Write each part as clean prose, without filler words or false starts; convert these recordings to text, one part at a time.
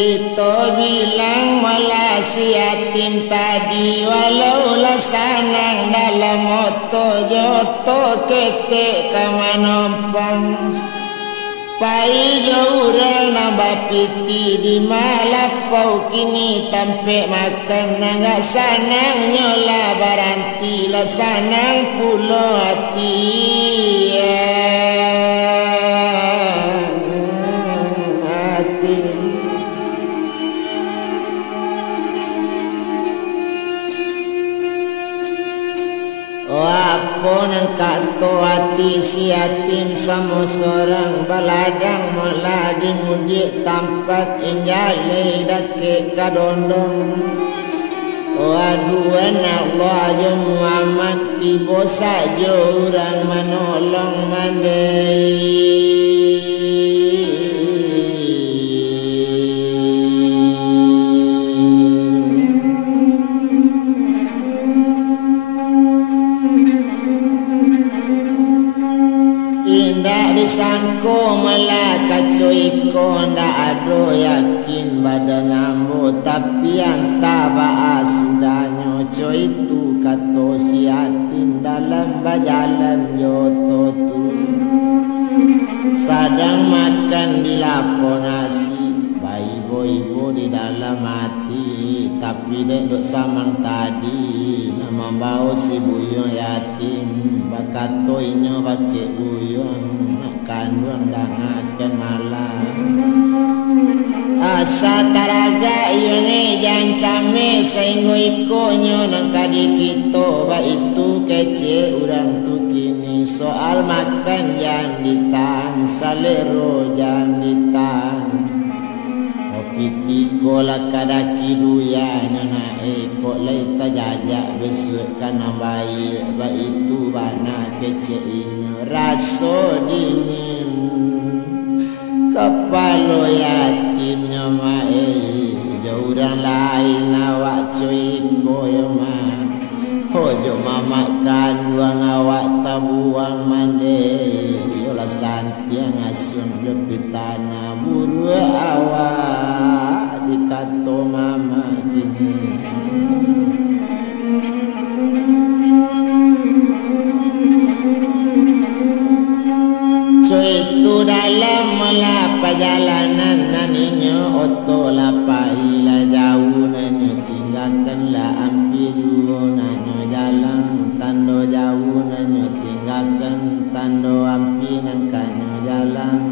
Kita bilang malas yatim tadi walaulah sanang dalam moto joto ketek kamanompang pai jauran nambah piti di malapau kini tampe makan nggak sanang nyola baranti lah sanang pulo hati Nang kato hati si yatim sama seorang baladang mula dimudik tampat injale dake kadondong aduh anak Allah jo Muhammad tiba saja orang menolong mandai disangko malah kacoiko ndak ado yakin badan ambo tapi anta baa sudah nyoco itu kato si yatim dalam bajalan yoto tu sadang makan di lapo nasi bayi ibu di dalam hati tapi dek dok samang tadi nama bau si buyong yatim bakato inyo bake buyong kandung dah akan malam asa taraga yone jancame sehingga ikonyo nang kadi kita ba itu kece urang tu kini soal makan jangan ditang salero jangan ditang kopi tigo lah kadaki duya nyona kok lai tajajak besok kana bayi ba itu bana kece inyo raso dingin kepala yatimnya mae jauran lain awak cuy koyo mah hojo mama kandung awak tabuang mande yola santiang asun jepitana buru awak dikato mama gini itu dalam mela perjalanan naninya oto lapai la jauh nanyo tinggalkanlah ampi dulu nanyo jalan tando jauh nanyo tinggalkan tando ampi nangkanyo jalan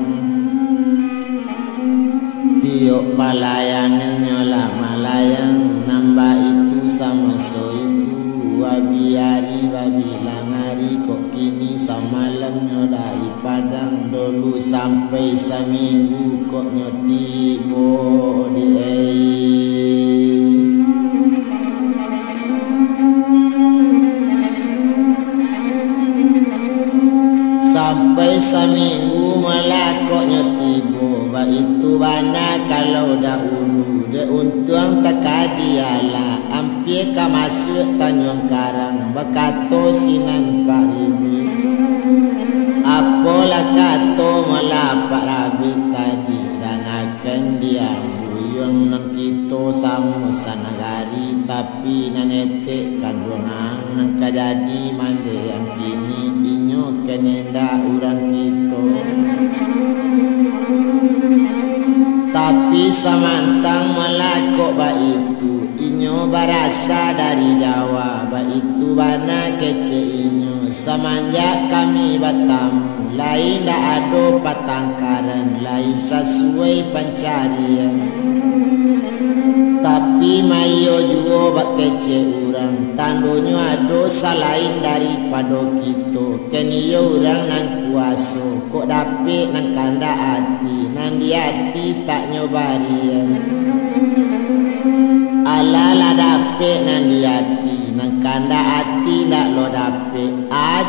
tiok palayangannya lah malayang nambah itu sama so itu wabiari wabilang hari kok kini samalamnya dari Padang dulu sampai seminggu kok nyotibo di sampai seminggu malah kok nyotibo ba itu bana kalau dahulu de untung takadiala ampie ka masuk Tanjung Karang bakato sinan paribi apola kato malapak rabi tadi dangakan dia buyong nang kito samu sanagari tapi nanete kandungan nang kajadi mande yang kini inyo kenenda urang kito tapi samantang malako ba itu inyo barasa dari Jawa ba itu bana kece inyo semenjak kami bertamu lain dah ada patangkaran lain sesuai pencarian tapi mayo juga bak kece orang tandonyo ada selain daripada kita keniyo orang nang kuasa kok dapet nang kanda hati nang di hati tak nyobarian ala dapet nang di hati nang kanda hati ndak lo dapet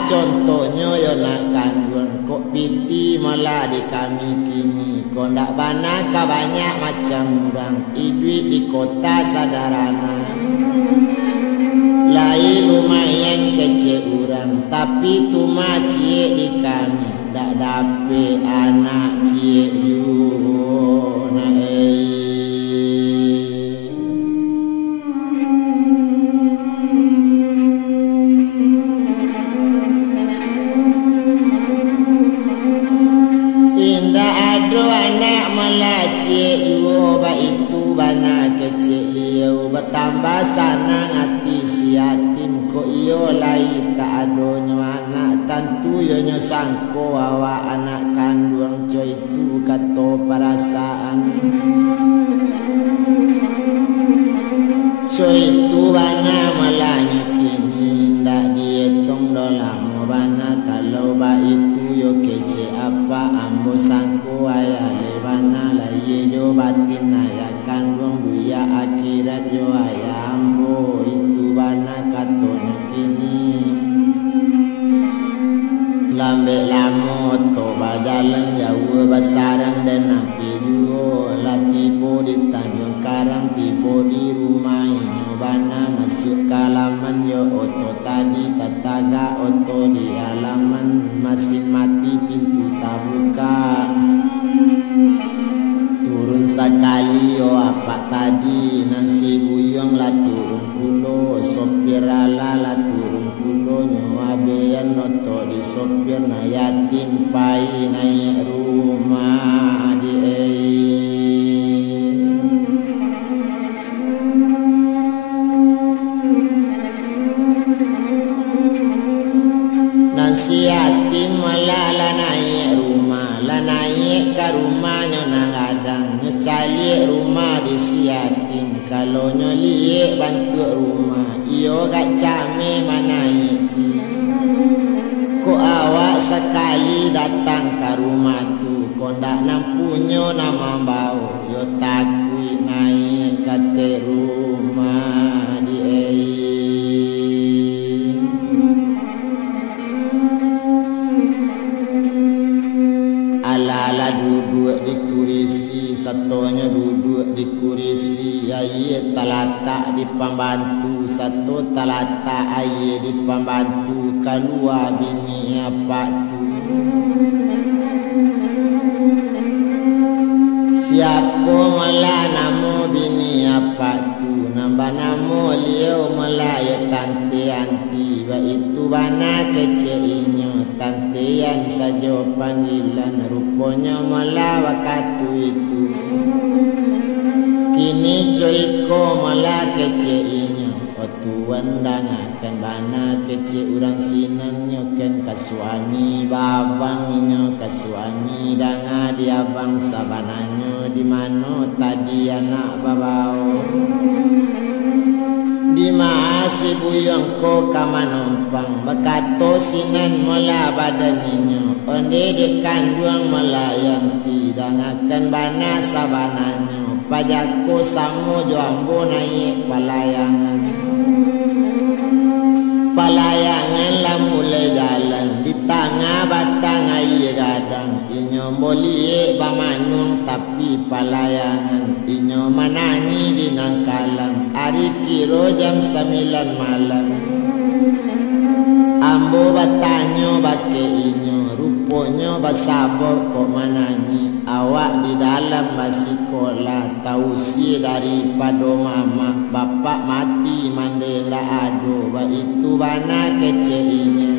contohnya yo nak kandung kok piti malah di kami kini kok ndak bana ka banyak macam orang hidup di kota sadarana lain lumayan kece orang tapi tu cie di kami ndak dapet anak cie yu na bertambah sanang hati si yatim ko iyo lai tak adonyo anak tantu yonyo sangko awak anak kandung coy itu kato perasaan coy itu bana malanya kini ndak dietong dolang bana kalau ba itu yo kece apa ambo sangko ayah lebana lai yo batin ayah kandung buya akhirat yo ayah ambo itu bana katonyo kini lambe lamo to bajalan jauh basarang dan nampi duo latibo di Tanjung Karang tibo di rumah inyo bana masuk kalaman yo oto tadi tataga oto di halaman mesin mati pintu tak buka turun sekali yo apa tadi nasi buyong la turun pulo sopir ala la turun pulo nyawa beyan noto di sopir na yatim pai naik rumah di nasi yatim malah la naik rumah la naik ke rumahnya nangadang cali rumah di si yatim kalau nyoli bantu rumah iyo gak came manai ko awak sekali datang ke rumah tu ko ndak nampunyo nama bau yo takui naik kate rumah di ala-ala duduk di kursi satunya duduk di kursi aye talatak di pembantu satu talatak aye di pembantu keluar bini apa tu siapa malah namo bini apa tu nambah namo liau melayu tante anti wa itu bana keceinyo tantean saja panggilan rupanya malah waktu itu kini coiko malah keceinyo otuan dangakan bana kece urang sinan nyoken ka suami babang inyo ka suami danga dia bangsa bananyo di mano tadi anak babao di masih buyong ko kamanompang bakato sinan mola badaninyo onde di kandung melayanti dangakan bana sabananyo pajako samo joambo naik palayangan palayangan la mulai jalan di tengah batang air gadang inyo bolie bamanung tapi palayangan inyo manangi di nangkalang hari kiro jam 9 malam ambo batanyo bake inyo ruponyo basabok kok manangi awak di dalam basikola tausi daripada mama bapak mati mandela ado ba itu bana kecerinya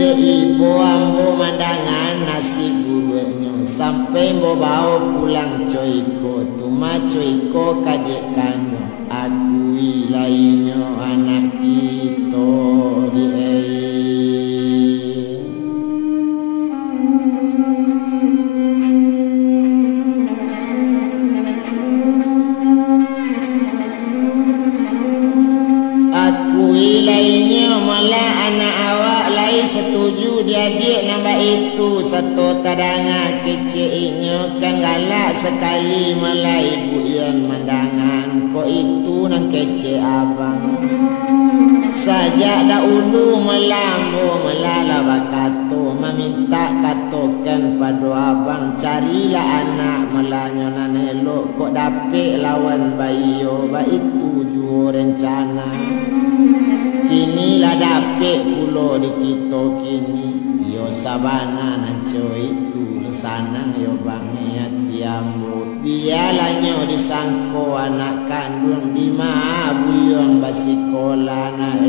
de ibu ambo mandangan nasi gurunya sampai mbo bawa pulang coiko tuma coiko kadek kandung agui lainnya anak kita di setuju diadik nambah itu satu tadanga kecilnya kan galak sekali malai ibu yang mandangan kok itu nang kece abang saja dahulu melambo melala bakato meminta katokan pada abang carilah anak melanyo nanelo kok dapik lawan bayo ba itu juo rencana kini lah dapik pulo di kita kini yo sabana nanco itu lesanang yo banget tiambo bialanyo disangko anak kandung di mabuyong basikola na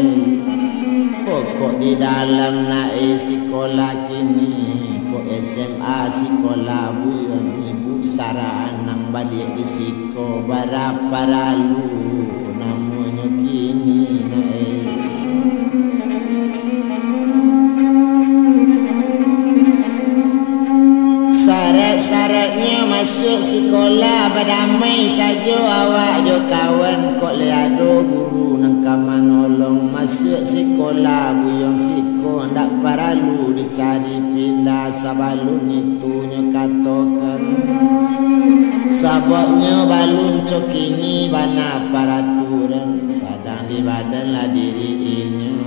pokok di dalam na sekolah kini kok SMA sekolah buyong ibu sarana pulang balik di siko berapa lalu namanya kini syarat-syaratnya masuk sekolah berdamai saja awak jo kawan kok leado guru nangka manolong masuk sekolah buyong siko ndak perlu dicari pindah sabalun itu nyo katokan saboknya balun cokini bana peraturan sadang di badan lah diri inyo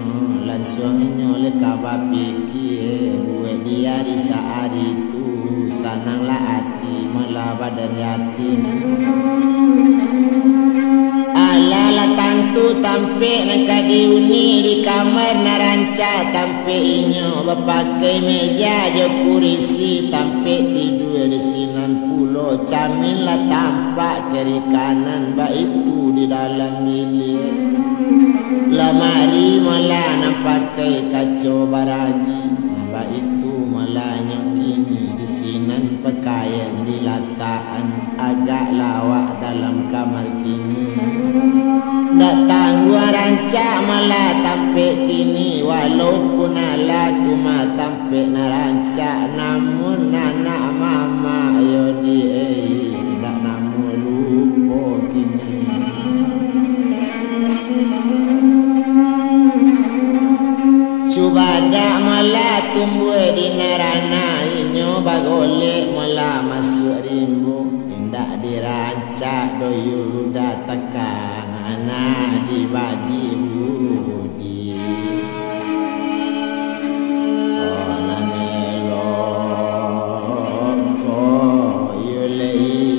langsung inyo le kaba pikir buat dia di saat itu sananglah hati malah badan yatim ala tantu tampe nak diuni di kamar naranca tampe inyo berpakai meja jo kurisi tampe tidur di sinan pulau camin lah tampak kiri kanan ba itu di dalam bilik lamari malah nampak kacau baragi ba itu malah nyokini di sinan pakaian di lataan agak lawak dalam kamar kini nak tangguh rancak malah tampe kini walaupun ala cuma tampe narancak namun anak mama ayo di nak namun lupa kini cuba dak malah tumbuh di nerana inyo bagolek malah masuk rimbu indak dirancak doyul dak tekan anak dibagi budi oh nanelok ko yulei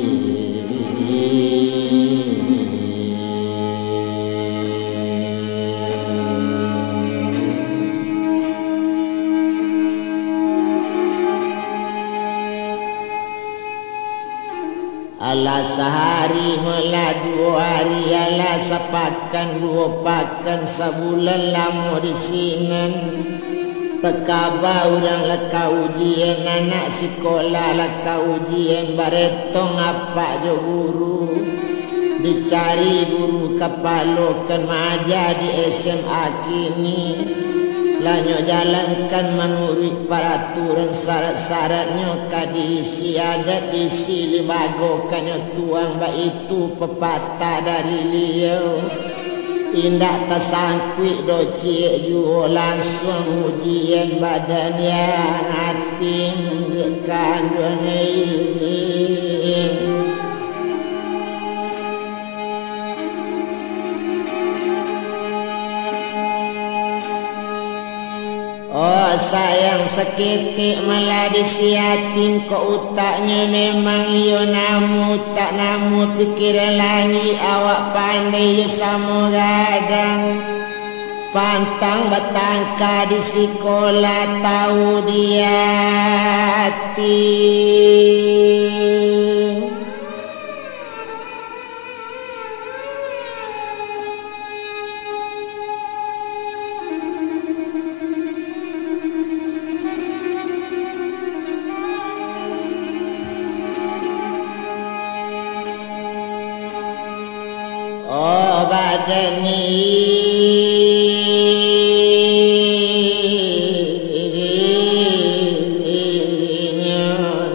ala sehari mula 2 hari ala sepakan 2 pakan sebulan lama di sinan tekaba orang leka ujian anak sekolah leka ujian baretong apa jo guru dicari guru kepalokan maja di SMA kini lanyo jalankan menurut peraturan syarat-syaratnya kadisi adat disi libagokannya tuang ba itu pepatah dari liau indak tersangkut doci ju langsung ujian badan yang hati mendekan duangai oh sayang seketik malah disiatin kok utaknya memang iyo namu tak namu pikiran lanjut awak pandai je sama gadang pantang batangka di sekolah tahu dia hati oh badan ini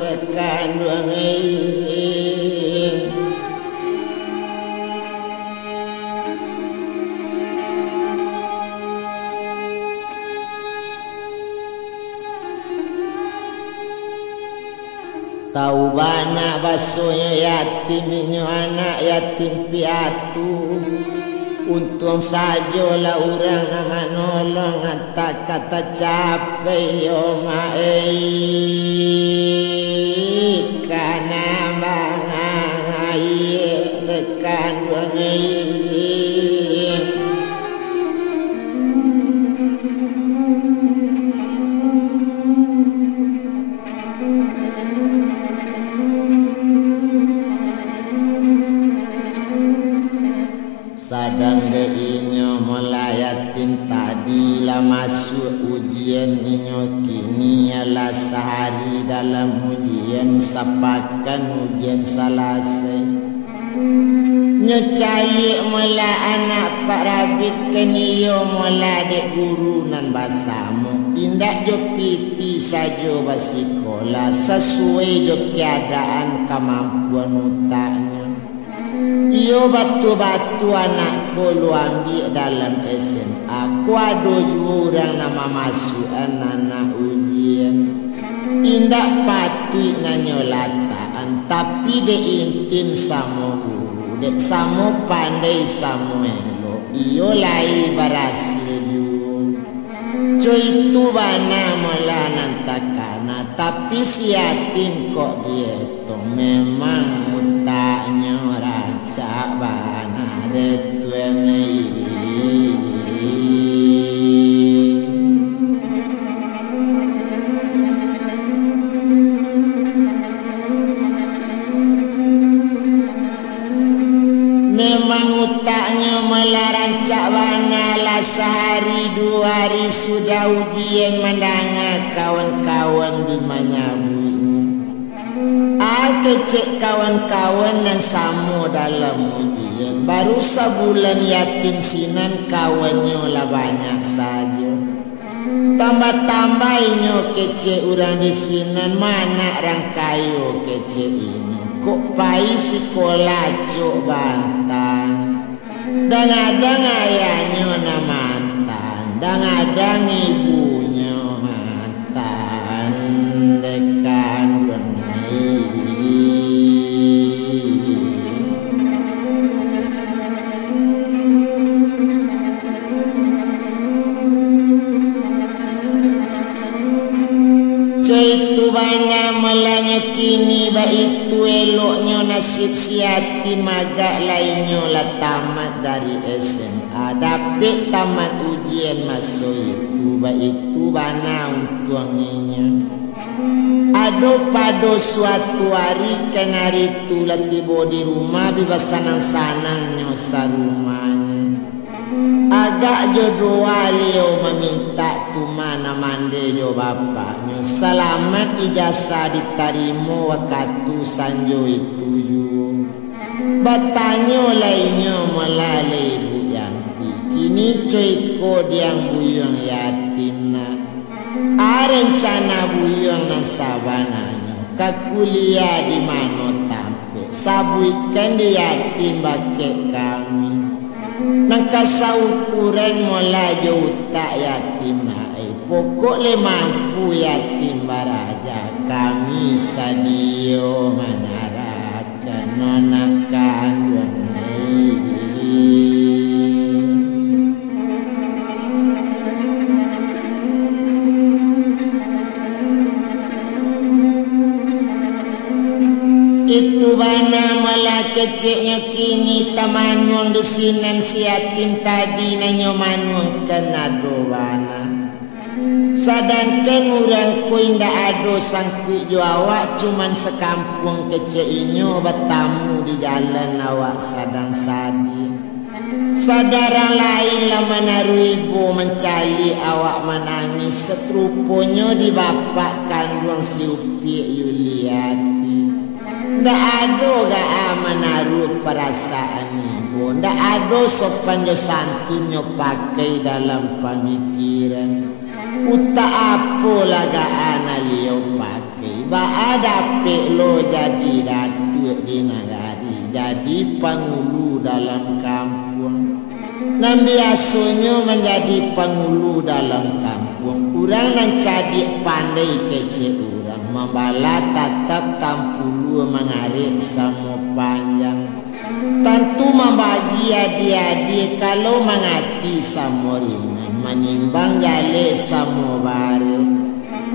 dekan duangai tahu bana basuhnya yatim inyo anak yatim piatu untung sajalah orang nama nolong antak kata capek yo mai kana bahaya dekan duangai sadang de inyo mulai yatim tadi lah masuk ujian inyo kini ala sehari dalam ujian sepakan makan ujian selesai. Nyecalik mula anak Pak Rabit keniyo mula dek guru nan basamu. Indak jo piti sajo basikola sesuai jo keadaan kemampuan utaknya. Iyo batu-batu anak ko lu ambil dalam SMA. Ku ada orang nama masuk anak ujian. Indak patut nanyolataan tapi de intim sama guru. Dek samo pandai samo elo. Iyo lai berhasil juga. Coy itu bana mula nantakana. Tapi si yatim kok dia tu memang utaknya raja bana retuen iri. Memang utaknya melarancak bana lah sehari dua hari sudah ujian mendengar kawan-kawan bimanyabuinya. Kecek kawan-kawan dan samo dalam ujian. Baru sebulan yatim sinan kawannya lah banyak saja. Tambah-tambahnya kecek orang di sinan mana rangkayo kecek ini. Kok pai sekolah cok bantan. Dan ada ayahnya na mantan. Dan ada ibunya mantan. Dekan itu bana melanya kini ba itu eloknya nasib si yatim agak lainnya lah tamat dari SMA. Dapat tamat ujian masuk itu ba itu bana untunginya. Ado pada suatu hari kan hari itu lah tiba di rumah bebas sanang-sanangnya sarumahnya. Agak jodoh walio meminta tu mana mande jo bapaknya. Selamat ijazah diterima waktu sanjo itu ju. Bertanya lainnya melalui ibu Yanti. Kini coyko diang buyang yatim na. Rencana buyang nan sabananya. Ka kuliah di mana tampe. Sabuikan di yatim bakek kami. Nangkasa ukuran mula juta yatim naik. Pokok le mampu yatim baraja. Kami sadio menyerahkan nonakan itu bana mala keceknya kini tamanwang di sinan si yatim tadi nanyo manwang kena do bana. Sedangkan orang ku indah ado sangkui jo awak cuman sekampung kecek inyo bertamu di jalan awak sadang sadi. Sadarang lain lah menaruh ibu mencari awak menangis seteruponyo di bapak kandung si Upi Yuliati. Ndak ada gak menaruh perasaan ibu. Ndak ada sopan jo santunnya pakai dalam pemikiran. Uta apa lah gak analio pakai. Ba ada lo jadi datuk di nagari. Jadi pangulu dalam kampung. Nan biasanya menjadi pangulu dalam kampung. Orang nan jadi pandai kecek orang. Membala tatap tampulu mengarik sama panjang. Tentu membagi adik-adik kalau mengati sama ringan. Menimbang jale sama bare.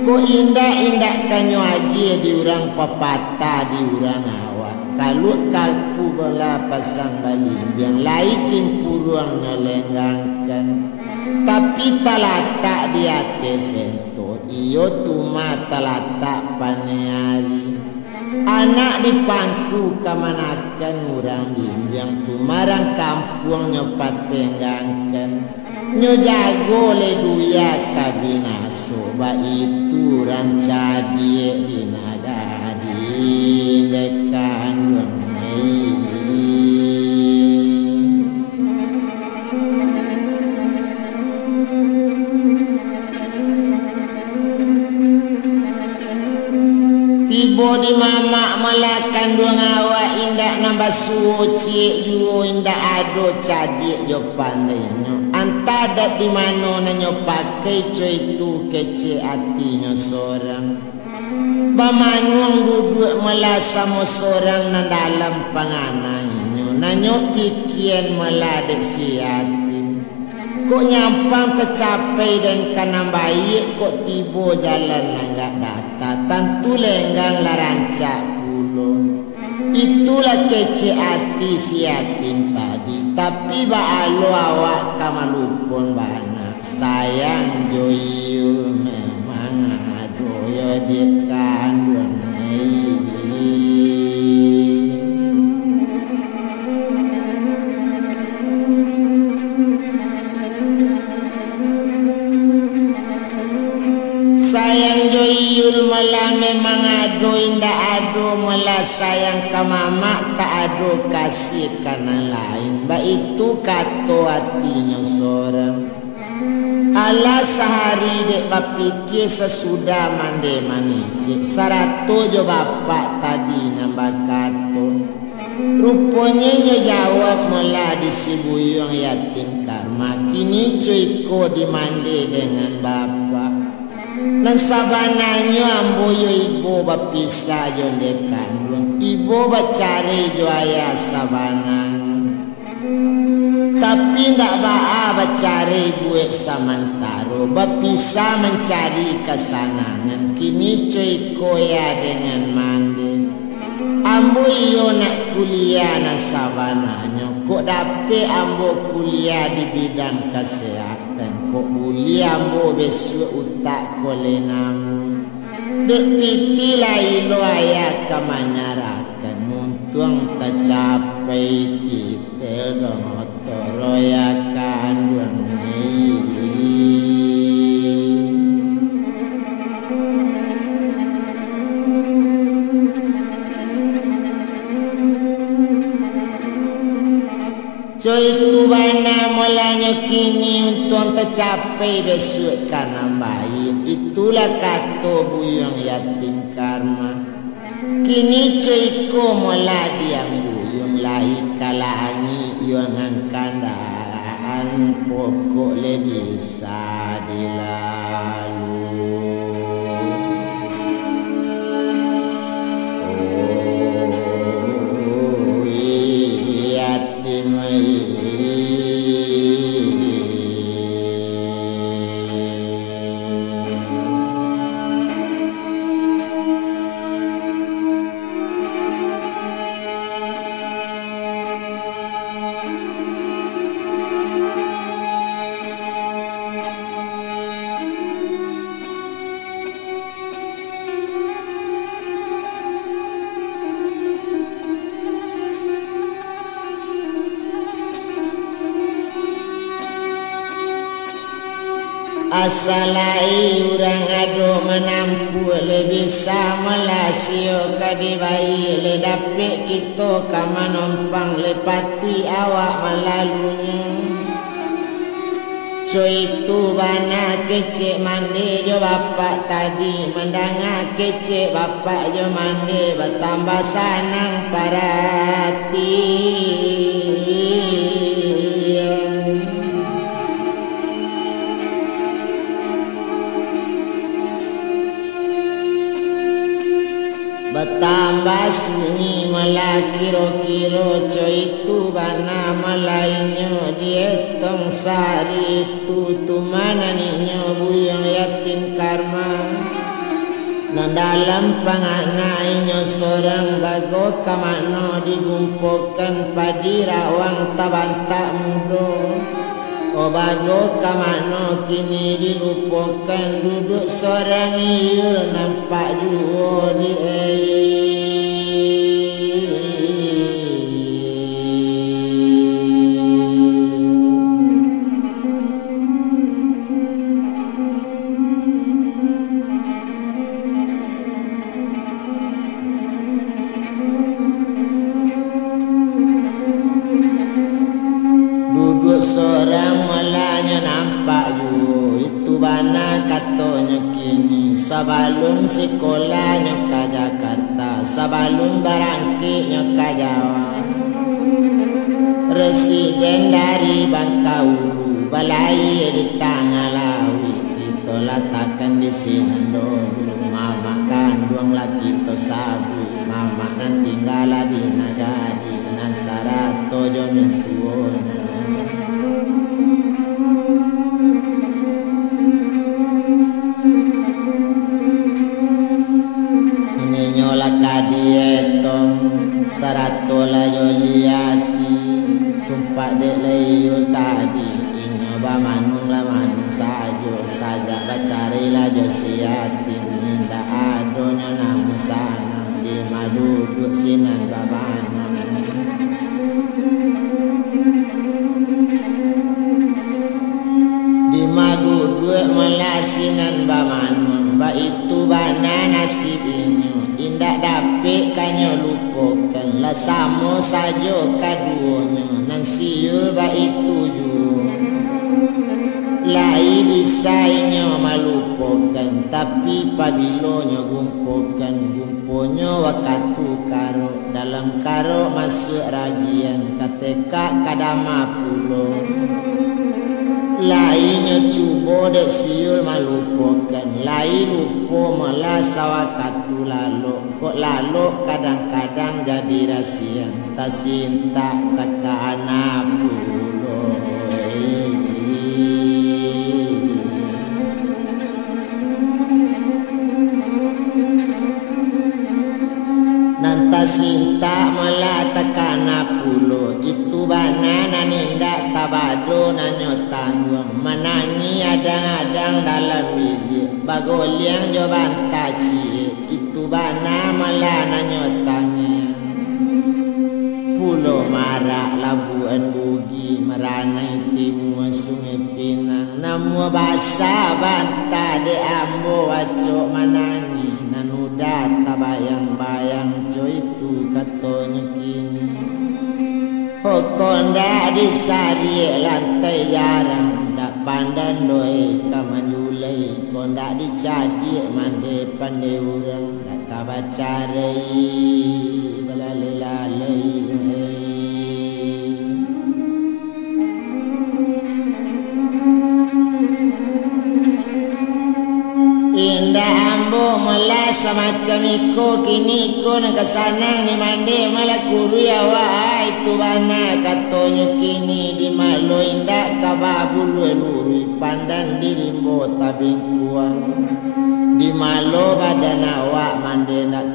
Ko indah-indah kanyo agi di orang pepatah di orang awak. Kalau kalpu bola pasang balimbiang lain timpuruangnya lenggangkan. Tapi talatak di atas sento. Iyo tuma talatak paneari. Anak di pangku kamanakan orang bimbing tumarang kampung nyopat tenggangkan. Nyo jago le duya kabinaso ba itu rancadi di nagari. tiba di mamak melakan dua ngawak indak nambah suci ju indak ado cadik jo pandainya antadat di mana nanyo pakai coy itu kece hatinya seorang bamanuang duduk melasa mo seorang nan dalam panganannya nanyo pikian meladek si hati kok nyampang tercapai dan kanam baik kok tiba jalan enggak data tentu lenggang larancak pulau itulah kece hati si yatim tadi tapi ba'alo awak kamalupun bana sayang joyul memang adoyo dikan sayang joyul malah memang ado indah ado malah sayang ka mama tak ado kasih kana lain ba itu kato hatinya seorang ala sehari dek bapikir sesudah mande mangicik sarato jo bapak tadi nambah kato rupanya nya jawab malah disibuyung yatim karma kini cuiko dimande dengan bapak nan sabananyo amboyo ibu bapisa jondekan ibu bacari jo ayah sabanan tapi ndak baa bacari gue samantaro bapisa mencari kesanangan kini coy koya dengan mandi ambo iyo nak kuliah nan sabananyo kok dape ambo kuliah di bidang kesehatan kok buli ambo besok utak kolenamu dek piti lailo ayah kamanyarakan muntung tercapai titel dongotoro ya kanduan coy tu bana mulanya kini untuk tercapai besok kanam baik itulah kato buyung yatim karma kini coy ko mula diam buyung lahi kalangi yang angkandaan pokok lebih bisa dilalu asalai urang ado menampu lebih sama lasio kadibai le dapet kita kama nompang lepatui awak malalunya coy tu bana kecek mande jo bapak tadi mendanga kecek bapak jo mande bertambah sanang parati bertambah sunyi malah kiro-kiro coy itu bana malainya dietong sari itu mana ninyo buyang yatim karma nan dalam panganainya seorang bago kamano digumpokan padi rawang tabanta mudo o bago kamano kini dilupakan duduk seorang iul nampak juo di seorang malanya nampak ju itu bana katonya kini sabalun sekolahnya ke Jakarta sabalun barangki nyoka Jawa. Residen dari Bangkaulu, balai di Tangalawi, kita letakkan di Sinandolu. Mama kandung lagi to sabu, mama nan tinggal di Nagari, nan sarato jo mintuona. Ini nyola kadieto, sarato la yoliati, tumpak dek leyo tadi, inyo ba manung la manung sajo, saja bacari la jo siati. Adonyo namu sana di maduduk sinan babana. Di maduduk melasinan babana, ba itu bana nasib inyo. Indak dapet kanyo lupakan, la samo sajo kaduonyo, nan siul ba itu ju. Lai bisa inyo malupakan, tapi pabilonyo gumponya wakatu karo, dalam karo masuk ragian, kateka kadama pulo. Lai nyo cubo dek siul malupakan, lai lupo melasa wakatu lalo, kok lalo kadang-kadang jadi rasian, tasinta taka anak pulo. Sinta melatakana pulo itu bana nindak tabado nanyo tanggung menangi adang-adang dalam bilik bagoliang joban taci itu bana melananyo tangi pulo marak labuan bugi meranai timu sungai Pinang namu basa banta de ambo wacok manangi nanuda tabayang-bayang coy katonyo kini Hokonda disari lantai jarang dak pandan doi kamanjulai konda dicadi mande pandai urang dak kabacarei balalai-lalai indah ambo mula semacam iko kini ko nakasanang ni mande malakuru ya wa itu bana katonyo kini di malo indah kababul weluri pandan dirimbo tabing kuang di malo badan awak mande nak